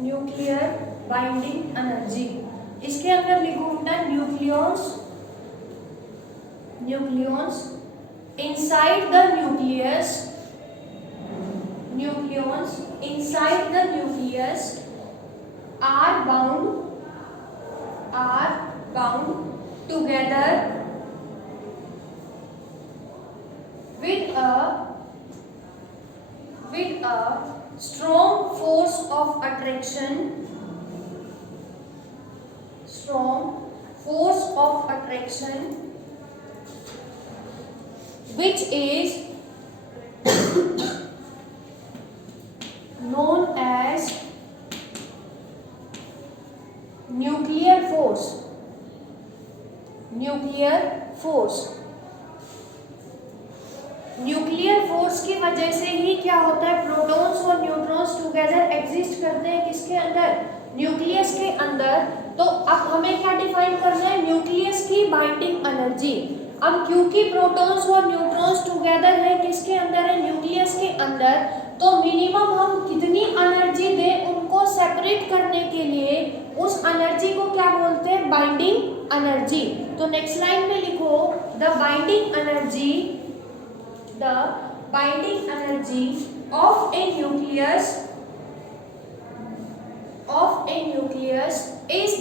Nuclear binding energy. इसके अंदर लिखो बेटा nucleons inside the nucleus, nucleons inside the nucleus are bound together with a strong force of attraction, which is known as nuclear force. Nuclear force की वजह से ही क्या होता है, प्रोटॉन्स और न्यूट्रॉन्स टुगेदर एग्जिस्ट करते हैं किसके अंदर, न्यूक्लियस के अंदर। तो अब हमें क्या डिफाइन करना है, न्यूक्लियस की बाइंडिंग एनर्जी। अब क्योंकि प्रोटॉन्स और न्यूट्रॉन्स टुगेदर है किसके अंदर है, न्यूक्लियस के अंदर, तो मिनिमम हम कितनी एनर्जी दें उनको सेपरेट करने के लिए, उस एनर्जी को क्या बोलते हैं, बाइंडिंग एनर्जी। तो नेक्स्ट लाइन में लिखो the binding energy of A nucleus is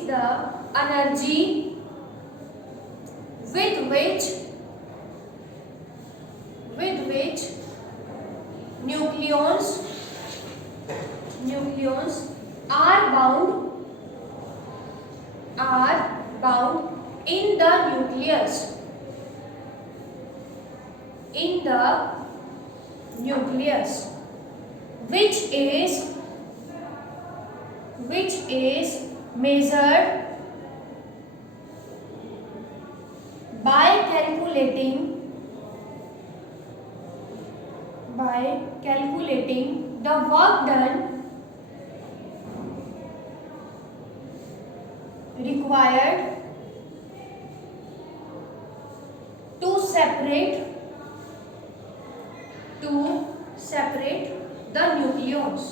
the energy with which nucleons are bound in the nucleus, which is measured by calculating the work done required to separate the nucleons।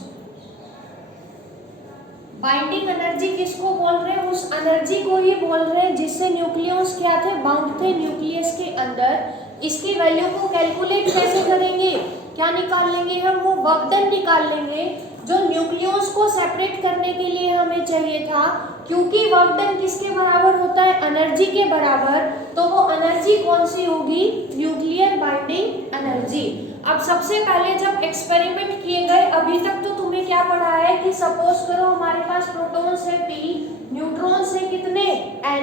Binding energy किसको बोल रहे हैं, उस energy को ही बोल रहे हैं जिससे न्यूक्लियस क्या थे, बाउंड थे न्यूक्लियस के अंदर। इसकी वैल्यू को कैलकुलेट कैसे करेंगे, क्या निकाल लेंगे हम, वो वर्क डन निकाल लेंगे जो न्यूक्लियस को सेपरेट करने के लिए हमें चाहिए था। क्योंकि वर्क डन किसके बराबर होता है, एनर्जी के बराबर, तो वो एनर्जी कौन सी होगी, न्यूक्लियर बाइंडिंग एनर्जी। अब सबसे पहले जब एक्सपेरिमेंट किए गए, अभी तक तो तुम्हें क्या पढ़ा है कि सपोज करो हमारे पास प्रोटॉन्स है P, न्यूट्रॉन्स है कितने N,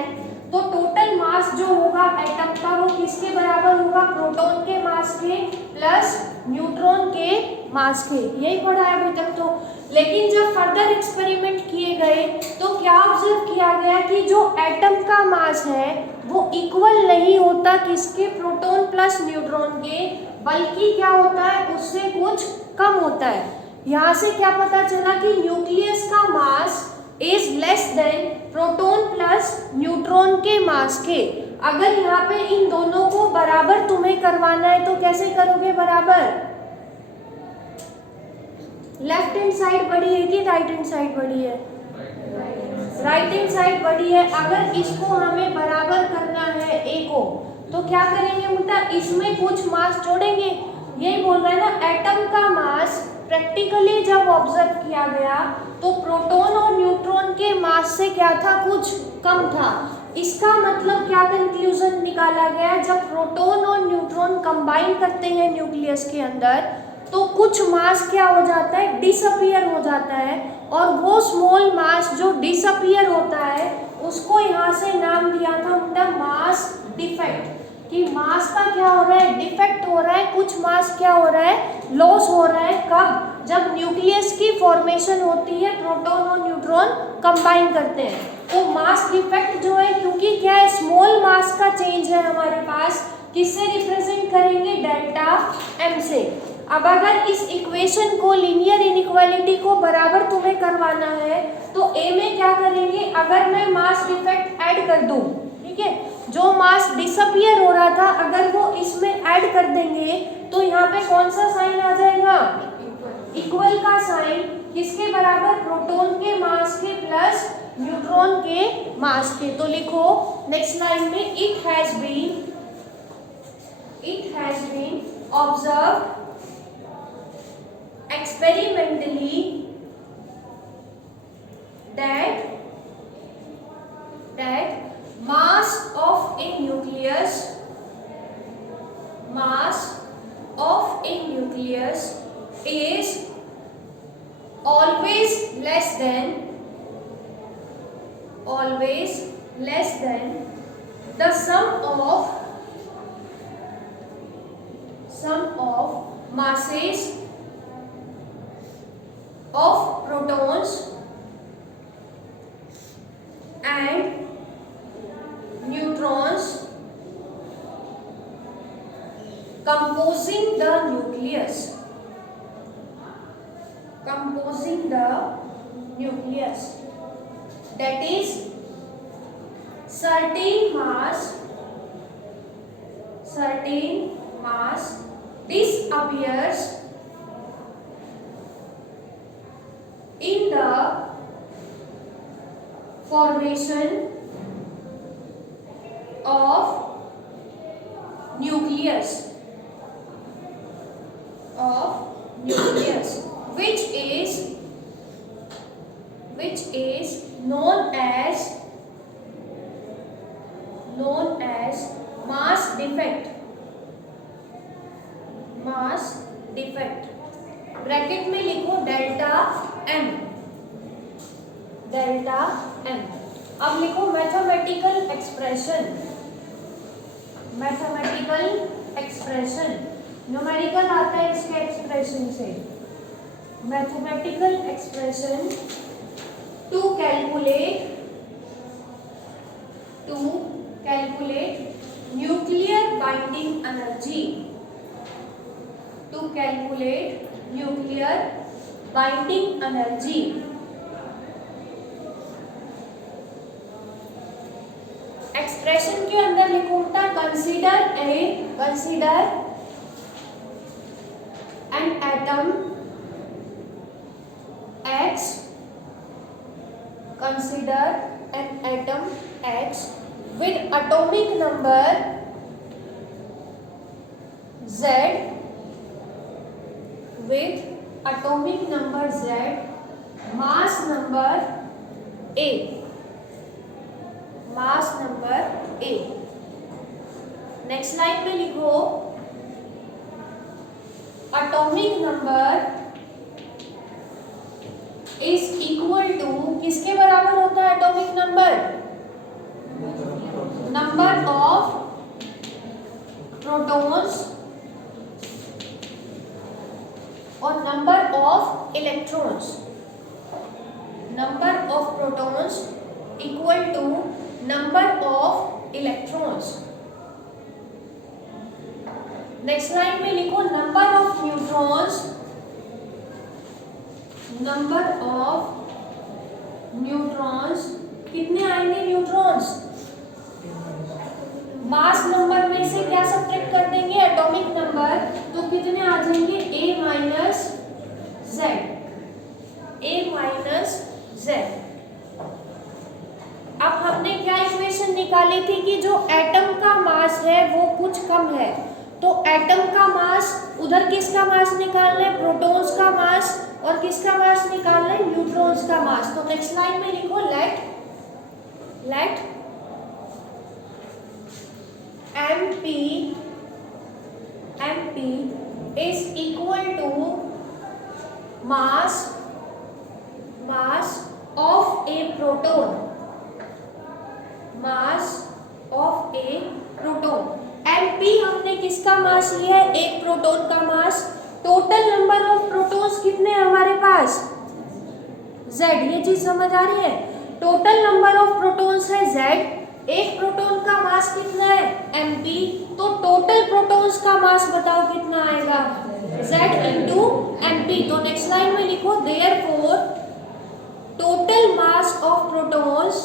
तो टोटल मास जो होगा एटम का वो किसके बराबर होगा, प्रोटॉन के मास के प्लस न्यूट्रॉन के मास के, यही पढ़ा है अभी तक तो। लेकिन जब फर्दर एक्सपेरिमेंट किए गए तो क्या ऑब्जर्व किया गया कि जो एटम का मास है वो इक्वल नहीं होता किसके, प्रोटॉन प्लस न्यूट्रॉन के, बल्कि क्या होता है उससे कुछ कम होता है। यहाँ से क्या पता चला कि न्यूक्लियस का mass is less than proton plus neutron के मास के। अगर यहाँ पे इन दोनों को बराबर तुम्हें करवाना है तो कैसे करोगे बराबर, लेफ्ट हैंड साइड बड़ी है कि राइट हैंड साइड बड़ी है, राइट हैंड साइड बड़ी है। अगर इसको हमें बराबर करना है ए को, तो क्या करेंगे बेटा, इसमें कुछ मास जोड़ेंगे, यही बोल रहा है ना। एटम का मास प्रैक्टिकली जब ऑब्जर्व किया गया तो प्रोटॉन और न्यूट्रॉन के मास से क्या था, कुछ कम था। इसका मतलब क्या कंक्लूजन निकाला गया, जब प्रोटॉन और न्यूट्रॉन कंबाइन करते हैं न्यूक्लियस के अंदर तो कुछ मास क्या हो जाता है, डिसअपीयर हो जाता है, और वो स्मॉल मास जो डिसअपीयर होता है उसको यहाँ से नाम दिया था बेटा मास डिफेक्ट, कि मास का क्या हो रहा है, डिफेक्ट हो रहा है, कुछ मास क्या हो रहा है, लॉस हो रहा है। कब, जब न्यूक्लियस की फॉर्मेशन होती है, प्रोटॉन और न्यूट्रॉन कंबाइन करते हैं, तो मास डिफेक्ट जो है, क्योंकि क्या है, स्मॉल मास का चेंज है हमारे पास, किससे रिप्रेजेंट करेंगे, डेल्टा एम से। अब अगर इस इक्वेशन को, लीनियर इनइक्वालिटी को बराबर तुम्हें करवाना है तो ए में क्या करेंगे, अगर मैं मास डिफेक्ट ऐड कर दूं, ठीक है, जो मास डिसअपीयर हो रहा था अगर वो इसमें ऐड कर देंगे तो यहाँ पे कौन सा साइन आ जाएगा, इक्वल का साइन किसके बराबर, प्रोटॉन के मास के प्लस न्यूट्रॉन के मास के। तो लिखो नेक्स्ट लाइन में, it has been observed experimentally that mass of a nucleus is always less than the sum of masses of protons and neutrons composing the nucleus. That is, certain mass disappears in the formation of nucleus, which is known as mass defect. Bracket में लिखो delta m। अब लिखो mathematical expression. Numerical आता है इसके expression से। Mathematical expression to calculate nuclear binding energy. Expression के अंदर लिखो था, consider an atom X with atomic number Z, mass number A। Next line में लिखो, atomic number is equal to, किसके बराबर होता है atomic number, number of protons और number of electrons. Number of protons equal to number of electrons. Next line में लिखो, number of neutrons कितने आएंगे न्यूट्रॉन्स, मास नंबर में से क्या सब्ट्रैक्ट कर देंगे, एटॉमिक नंबर, तो कितने आ जाएंगे A माइनस Z। अब हमने क्या इक्वेशन निकाली थी कि जो एटम का मास है वो कुछ कम है, तो एटम का मास, उधर किसका मास निकालना है, प्रोटॉन्स का मास, और किसका मास निकालना है, न्यूट्रॉन्स का मास। तो नेक्स्ट लाइन में लिखो, late MP is equal to mass of a proton। MP हमने किसका मास लिया है, एक प्रोटॉन का मास। टोटल नंबर ऑफ प्रोटॉन्स कितने हैं हमारे पास, Z। ये चीज समझ आ रही है, टोटल नंबर ऑफ प्रोटॉन्स है Z, एक प्रोटॉन का मास कितना है MP, तो टोटल प्रोटॉन्स का मास बताओ कितना आएगा, Z इंटू MP। तो नेक्स्ट लाइन में लिखो, therefore total mass of protons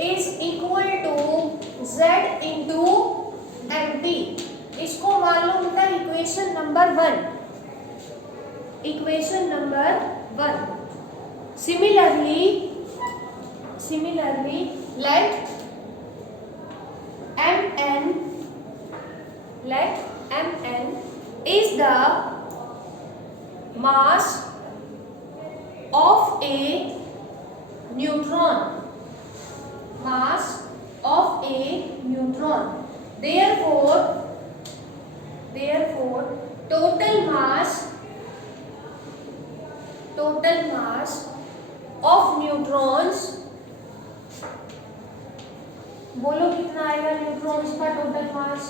is into mp। इसको मान लो बेटा equation number 1, equation number 1। Similarly let mn is the mass of a neutron, mass of a neutron, therefore total mass of neutrons, बोलो कितना आएगा neutrons का total mass?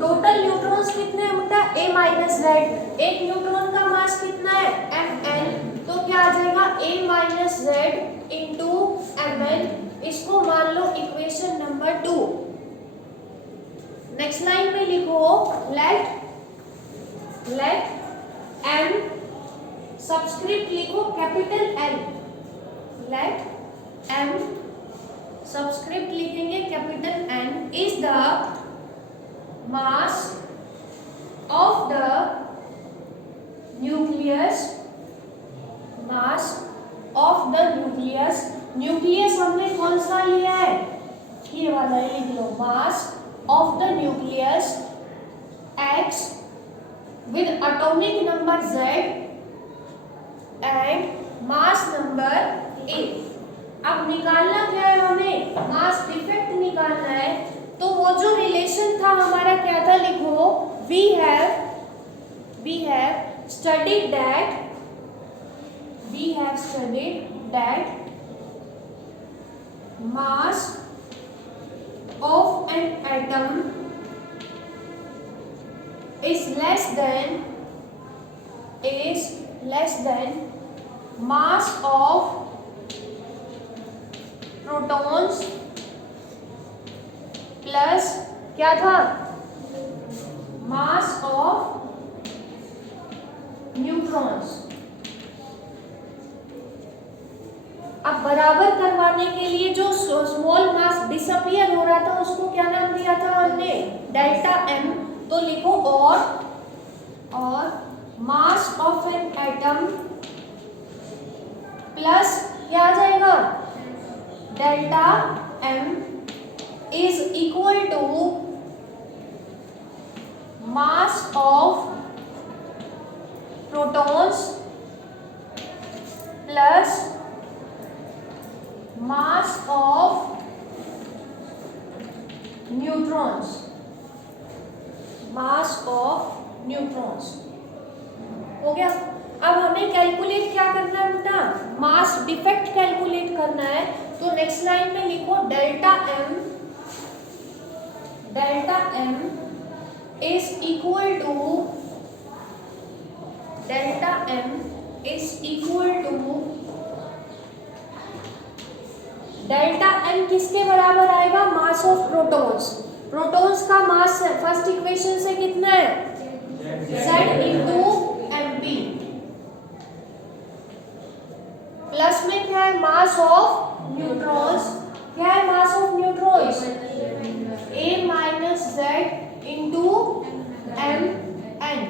Total neutrons कितने हैं बेटा? a minus Z. एक न्यूट्रॉन का मास कितना है? mn। तो क्या आ जाएगा? a minus Z into mn। इसको मान लो इक्वेशन नंबर 2। नेक्स्ट लाइन में लिखो लेट m, सबस्क्रिप्ट लिखो capital N, let m subscript लिखेंगे capital N is the mass of the nucleus, mass of the nucleus. Nucleus हमने कौन सा लिया है? ये वाला लिख लो, mass of the nucleus X with atomic number Z and mass number A। अब निकालना क्या है हमें? मास डिफेक्ट निकालना है। तो वो जो रिलेशन था हमारा क्या था? लिखो we have studied that mass of an atom is less than mass of protons plus क्या था? Mass of neutrons. अब बराबर करवाने के लिए जो स्मॉल मास डिसअपियर हो रहा था उसको क्या नाम दिया था हमने? Delta m। तो लिखो और mass of an atom plus क्या आ जाएगा? Delta m is equal to mass of protons plus mass of neutrons, mass of neutrons। हो गया। अब हमें कैलकुलेट क्या करना है बेटा? मास डिफेक्ट कैलकुलेट करना है। तो नेक्स्ट लाइन में लिखो delta m is equal to delta m किसके बराबर आएगा? Mass of protons. प्रोटॉन्स का मास फर्स्ट इक्वेशन से कितना है? Z into mp। प्लस में क्या है? Mass of neutrons. क्या है mass of neutrons? a minus Z into mn।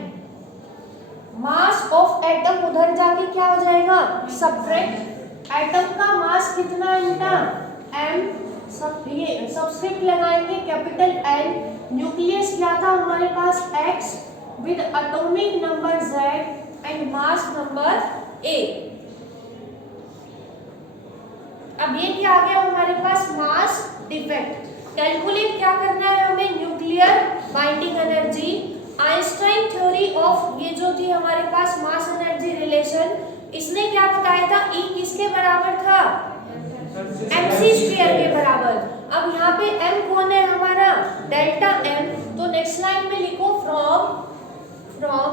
Mass of atom उधर जाके क्या हो जाएगा? सब्ट्रैक्ट। एटम का मास कितना है बेटा? m। ये सब्स्क्रिप्ट लगाएंगे कैपिटल N। न्यूक्लियस क्या था हमारे पास? X with atomic number Z and mass number A। अब ये क्या आ गया हमारे पास? Mass defect. कैलकुलेट क्या करना है हमें? Nuclear binding energy. Einstein theory of ये जो थी हमारे पास मास एनर्जी रिलेशन, इसने क्या बताया था? E किसके बराबर था? mc स्क्वायर के बराबर। अब यहाँ पे m कौन है हमारा? Delta m। तो नेक्स्ट लाइन में लिखो from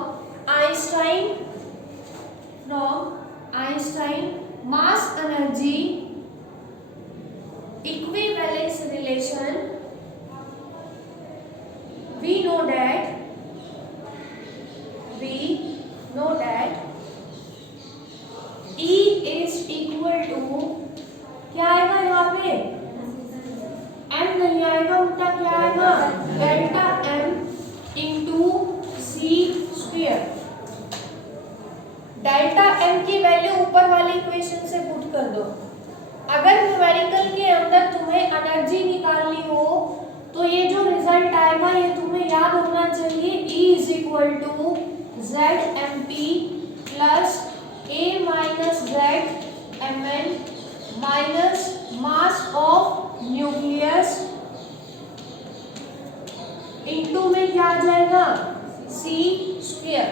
Einstein mass energy equivalence relation, we know that E is equal to क्या आएगा यहाँ पे? m नहीं एनर्जी निकालनी हो तो ये जो रिजल्ट आएगा ये तुम्हें याद होना चाहिए, E is equal to Z M P plus A minus Z M N minus mass of nucleus into में क्या आ जाएगा, सी स्क्वायर।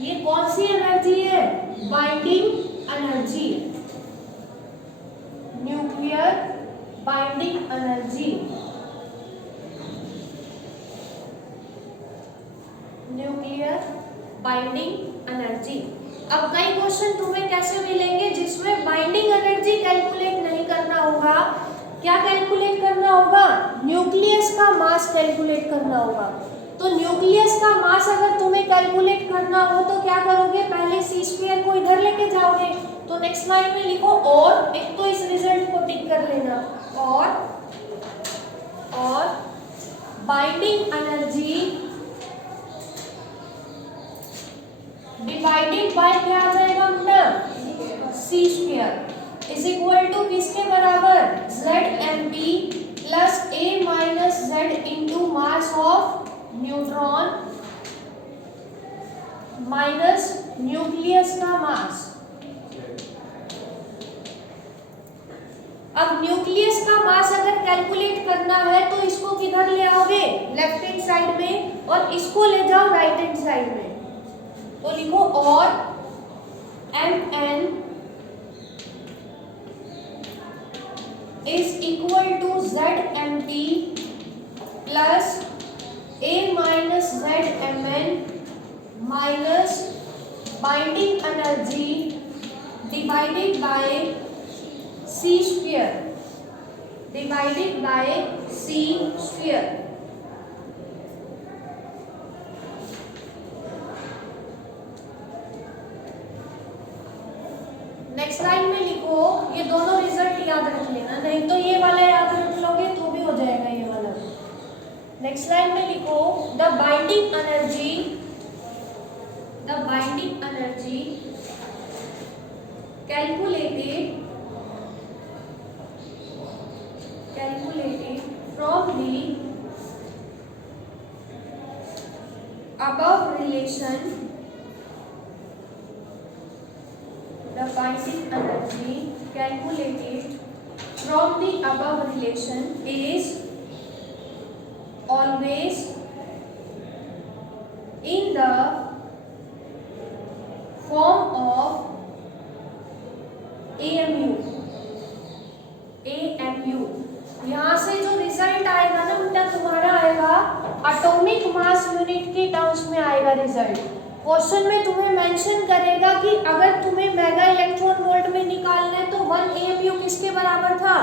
ये कौन सी एनर्जी है, binding energy, nuclear binding energy, nuclear binding energy. अब कई क्वेश्चन तुम्हें कैसे मिलेंगे जिसमें बाइंडिंग एनर्जी कैलकुलेट नहीं करना होगा, क्या कैलकुलेट करना होगा, न्यूक्लियस का मास कैलकुलेट करना होगा। तो न्यूक्लियस का मास अगर तुम्हें कैलकुलेट करना हो तो क्या करोगे, पहले सी स्क्वायर को इधर लेके जाओगे। तो नेक्स्ट लाइन में लिखो और, एक तो इस रिजल्ट को टिक कर लेना, और बाइंडिंग एनर्जी डिवाइडेड बाय क्या आ जाएगा बेटा, C square is equal to किसके बराबर, Z M P plus A minus Z into mass of neutron minus nucleus का मास। अब न्यूक्लियस का मास अगर कैलकुलेट करना है तो इसको किधर ले आओगे, लेफ्ट हैंड साइड में, और इसको ले जाओ राइट हैंड साइड में। तो लिखो और M N is equal to Z M P plus A minus Z M N minus binding energy divided by C square, divided by C square. Next line में लिखो, ये दोनों रिजल्ट याद रख लेना, नहीं तो ये वाला याद रख लोगे तो भी हो जाएगा ये वाला। नेक्स्ट लाइन में लिखो the binding energy, the binding energy calculated from the above relation, the binding energy calculated from the above relation is always in the form of AMU, AMU। यहाँ से जो रिजल्ट आएगा ना बेटा तुम्हारा आएगा एटॉमिक मास यूनिट के terms में आएगा रिजल्ट। क्वेश्चन में तुम्हें मेंशन करेगा कि अगर तुम्हें मेगा इलेक्ट्रॉन वोल्ट में निकालना है तो 1 AMU किसके बराबर था,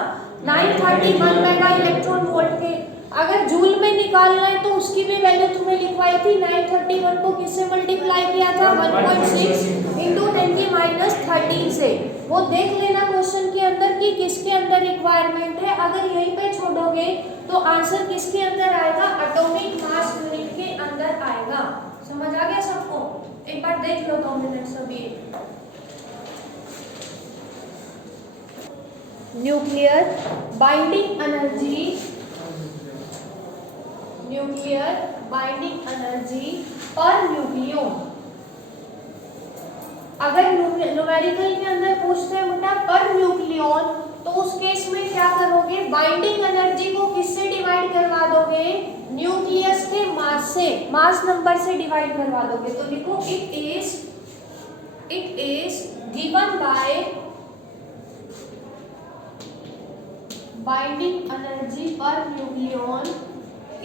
931 मेगा इलेक्ट्रॉन वोल्ट के। अगर जूल में निकालना है तो उसकी भी वैल्यू तुम्हें लिखवाई थी, 931 को किससे मल्टीप्लाई किया था, 1.6 इंटू 10⁻13 से। वो देख लेना क्वेश्चन के अंदर कि किसके अंदर रिक्वायरमेंट है, अगर यहीं पे छोड़ोगे तो आंसर किसके अंदर आएगा, एटॉमिक मास यूनिट के अंदर आएगा। समझ आ गया सबको, एक बार देख लो 2 मिनट सभी। Nuclear binding energy, nuclear binding energy per nucleon. अगर न्यूमेरिकल के अंदर पूछते हैं बेटा पर न्यूक्लियन तो उस केस में क्या करोगे, बाइंडिंग एनर्जी को किससे डिवाइड करवा दोगे, न्यूक्लियस के मास से, मास नंबर से डिवाइड करवा दोगे। तो लिखो it is given by binding energy per nucleon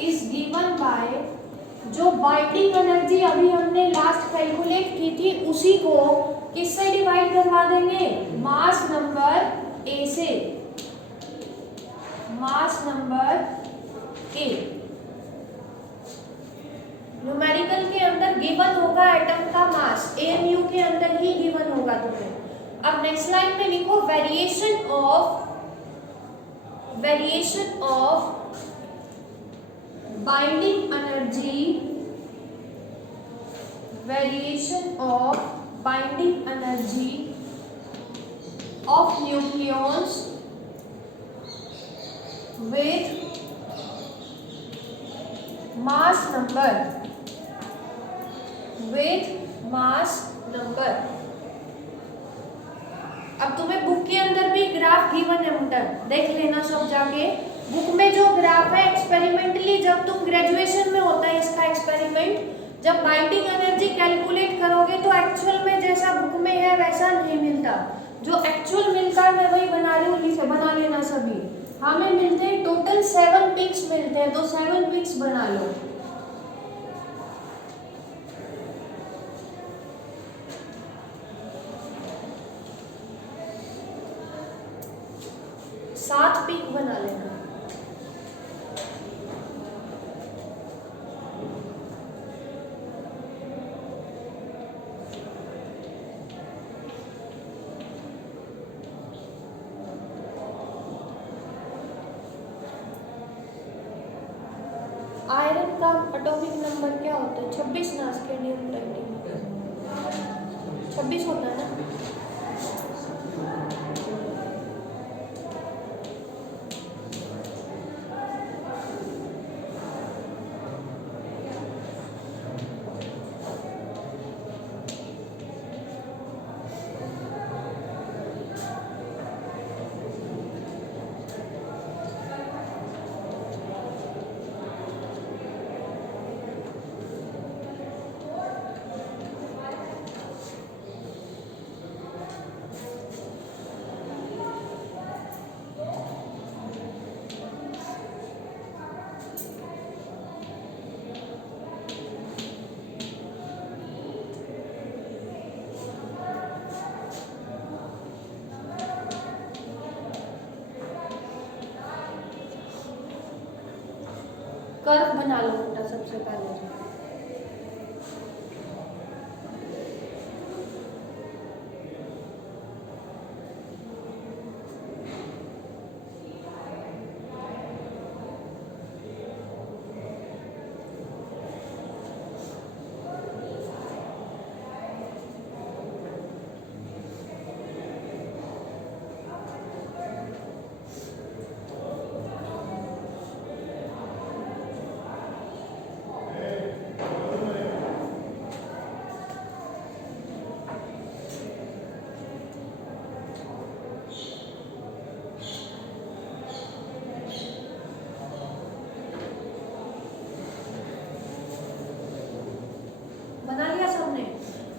is given by, जो बाइंडिंग एनर्जी अभी हमने लास्ट कैलकुलेट की थी उसी को किससे डिवाइड करवा देंगे, मास नंबर ए से, मास नंबर ए। न्यूमेरिकल के अंदर गिवन होगा एटम का मास, एएमयू के अंदर ही गिवन होगा तुम्हें। अब नेक्स्ट लाइन में लिखो variation of binding energy, variation of binding energy of nucleons with mass number, with mass number। अब तुम्हें बुक के अंदर भी ग्राफ गिवन है बेटा, देख लेना सब जाके। बुक में जो ग्राफ है एक्सपेरिमेंटली, जब तुम ग्रेजुएशन में होता है इसका एक्सपेरिमेंट, जब बाइंडिंग एनर्जी कैलकुलेट करोगे तो एक्चुअल में जैसा बुक में है वैसा नहीं मिलता। जो एक्चुअल मिलता है मैं वही बना रही हूँ, इसे बना लेना सभी। हमें मिलते हैं टोटल 7 पिक्स मिलते हैं, तो 7 पिक्स बना लो। सात पिक बना लेना। आयरन का एटॉमिक नंबर क्या होता है? 26 ना, स्केंडियम 26 होता है ना। कर्व बना लो बेटा सबसे पहले।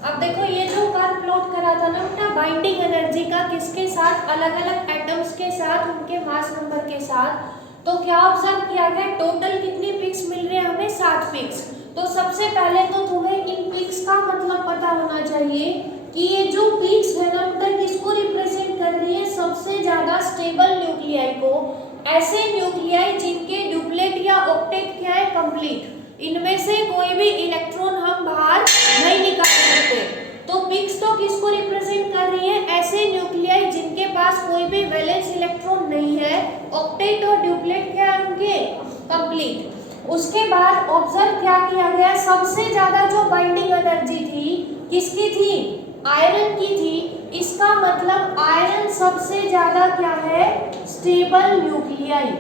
अब देखो ये जो कर्व प्लॉट करा था ना बेटा बाइंडिंग एनर्जी का, किसके साथ? अलग अलग एटम्स के साथ, उनके मास नंबर के साथ। तो क्या ऑब्जर्व किया गया? टोटल कितनी पिक्स मिल रही है हमें? 7 पिक्स। तो सबसे पहले तो तुम्हें इन पिक्स का मतलब पता होना चाहिए कि ये जो पिक्स है ना बेटा किसको रिप्रेजेंट कर रही है? सबसे ज्यादा स्टेबल न्यूक्लियाई को, ऐसे न्यूक्लियाई जिनके डुप्लेट या ऑक्टेट क्या है? कंप्लीट। इनमें से कोई भी इलेक्ट्रॉन हम बाहर नहीं निकाल सकते। तो पिक्स तो किसको रिप्रेजेंट कर रही है? ऐसे न्यूक्लियाई जिनके पास कोई भी वैलेंस इलेक्ट्रॉन नहीं है, ऑक्टेट और डुप्लेट क्या है उनके? कंप्लीट। उसके बाद ऑब्जर्व क्या किया गया? सबसे ज्यादा जो बाइंडिंग एनर्जी थी किसकी थी? आयरन की थी। इसका मतलब आयरन सबसे ज्यादा क्या है? Stable nuclei.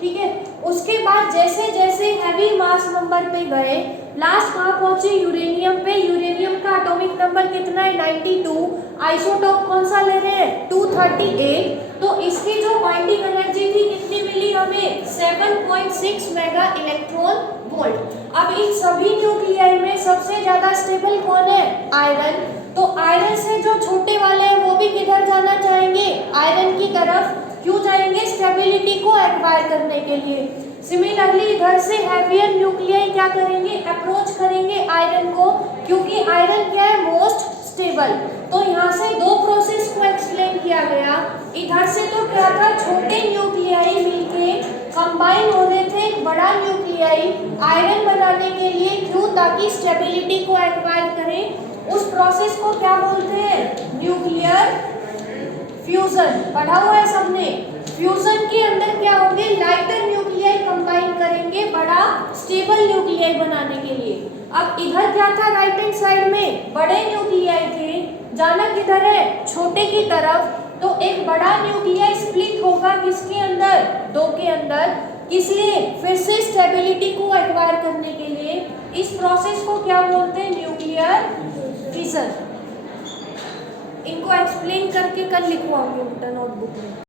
ठीक है। उसके बाद जैसे जैसे हैवी मास नंबर पे गए, लास्ट कहाँ पहुंचे? यूरेनियम पे। यूरेनियम का एटॉमिक नंबर कितना है? 92। आइसोटोप कौन सा ले रहे हैं? 238। तो इसकी जो बाइंडिंग एनर्जी थी कितनी मिली हमें? 7.6 मेगा इलेक्ट्रॉन वोल्ट। अब इन सभी न्यूक्लियाई में सबसे ज्यादा स्टेबल कौन है? आयरन। तो आयरन से जो छोटे वाले हैं वो भी किधर जाना चाहेंगे? आयरन की तरफ। क्यों जाएंगे? स्टेबिलिटी को एक्वायर करने के लिए। सिमिलरली इधर से हैवियर न्यूक्लियाई क्या करेंगे? अप्रोच करेंगे आयरन को, क्योंकि आयरन क्या है? Most stable. तो यहाँ से दो प्रोसेस को एक्सप्लेन किया गया। इधर से तो क्या था? छोटे न्यूक्लियाई मिलके कंबाइन हो रहे थे एक बड़ा न्यूक्लियाई आयरन बनाने के लिए। क्यों? ताकि स्टेबिलिटी को एक्वायर करें। उस प्रोसेस को क्या बोलते हैं? Nuclear fusion. पढ़ा हुआ है सबने? फ्यूजन के अंदर क्या होंगे? लाइटर न्यूक्लियाई कंबाइन करेंगे बड़ा स्टेबल न्यूक्लियाई बनाने के लिए। अब इधर क्या था? राइट हैंड साइड में बड़े न्यूक्लियाई थे, जाना किधर है? छोटे की तरफ। तो एक बड़ा न्यूक्लियाई स्प्लिट होगा किसके अंदर, दो के अंदर, किस लिए, फिर से स्टेबिलिटी को एक्वायर करने के लिए। इस प्रोसेस को क्या बोलते हैं, न्यूक्लियर फिशन। इनको एक्सप्लेन करके कल लिखवाऊंगी नोटबुक में।